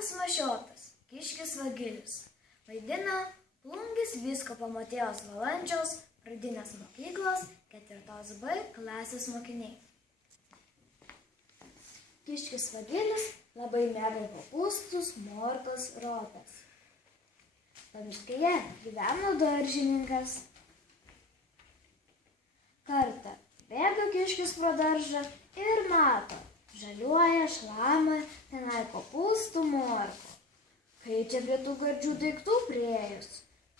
Jonas Mašiotas, Kiškis Vagilis. Vaidina Plungės vyskupo Motiejaus Valančiaus pradinės mokyklos 4B klasės mokiniai. Kiškis Vagilis labai mėgo kopūstus, morkas, ropes. Pamiškėje gyveno daržininkas. Kartą bėga Kiškis pro daržą ir mato, žaliuoja šlama tenai kopūstų, morkų. Kai čia prie tų gardžių daiktų priėjus,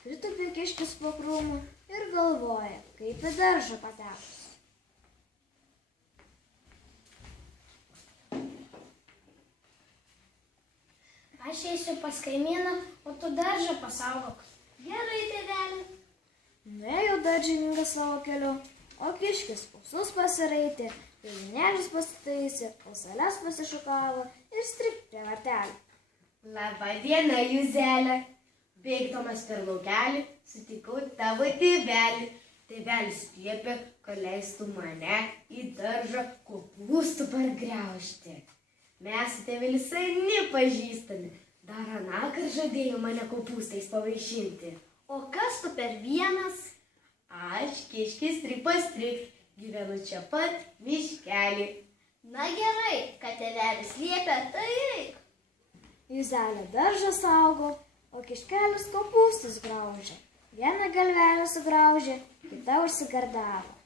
pritupė Kiškis po krūmų ir galvoja, kaip į daržą patekus. Aš eisiu pas kaimyną, o tu daržą pasaugok. Gerai, tėveli. Nuėjo daržininkas savo keliu, o Kiškis ūsus pasiraitė, piemenėlius pasitaisė, ausales pasišukavo ir strikt prie vartelį. Labą dieną, Juzelė. Bėgdamas per laukelį sutikau tavo tėvelį. Tėvelis liepė, kad leistų mane į daržą kopūstų pargraužti. Mes su tėveliu seni pažįstami. Dar anąkart žadėjo mane kopūstais pavaišinti. O kas tu per vienas? Aš Kiškis Tripastrikt, gyvenu čia pat miškelį. Na gerai, kad tėvelis liepė, tai eik. Juzelė daržą saugo, o Kiškelis kopūstus graužė. Vieną galvelę sugraužė, kita užsigardavo.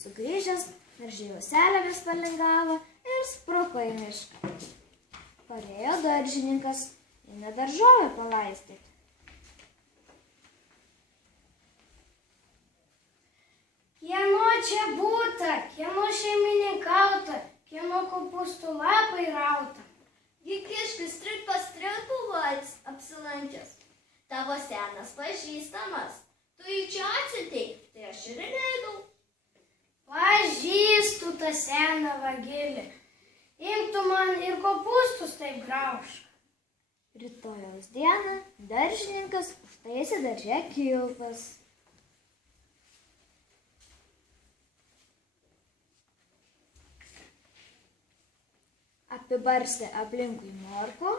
Sugrįžęs, daržiai auselėmis palingavo ir spruko į mišką. Parėjo daržininkas, eina daržovę palaistyti. Kieno čia būta, kieno šeimininkauta, kieno kopūstų lapai rauta. Gi Kiškis Tripastrikt buvo apsilankęs. Tavo senas pažįstamas. Tu į čia atsitei, tai aš ir leidau. Pažįstu tą seną Vagilį. Imk tu man ir kopūstus taip graužk. Rytojaus dieną daržininkas užtaisė darže kilpas. Apibarstė aplinkui morkų.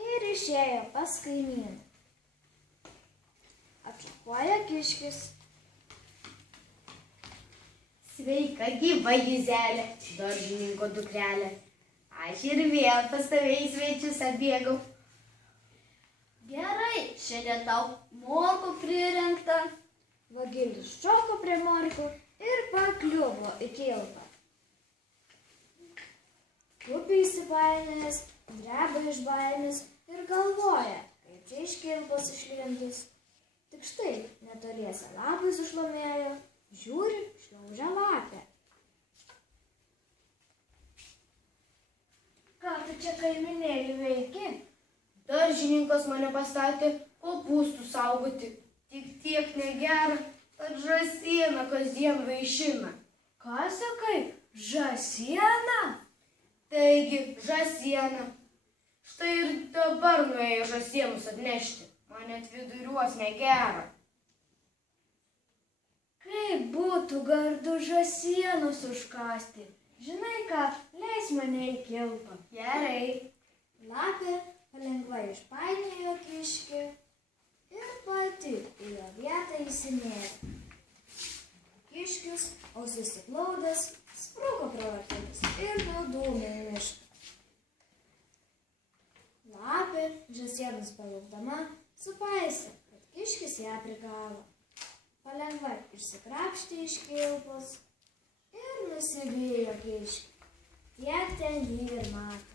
Ir išėjo pas kaimyną. Apšakoja Kiškis. Sveika gyva, Juzelė, daržininko dukrelė. Aš ir vėl pas tave į svečius atbėgau. Gerai, šiandien tau morkų prirengta. Vagilis šoko prie morkų ir pakliuvo į kilpą. Tupi įsipainėjęs, dreba iš baimės ir galvoja, kaip čia iš kilpos išlindus. Tik štai netoliese lapai sušlamėjo, žiūri, šliaužia lapė. Ką tu čia kaiminėlį veiki? Daržininkas mane pastatė kopūstų saugoti. Tik tiek negera, kad žąsieną kasdien vaišina. Ką sakai? Žąsieną? Taigi, žąsieną. Štai ir dabar nuėjo žąsienus atnešti. Man net viduriuos negera. Kaip būtų gardu žąsienus užkasti. Žinai ką, leis mane į kilpą. Gerai. Lapė palengva išpainiojo Kiškį ir pati į jo vietą įsinėrė. Kiškis, ausis įplaudęs, spruko pro vartelius ir nudūmė į mišką. Lapė, žąsienus palaukdama, supaisė, kad Kiškis ją prigavo. Palengva išsikrapštė iš kilpos ir nusivijo Kiškį. Tiek ten jį ir matė.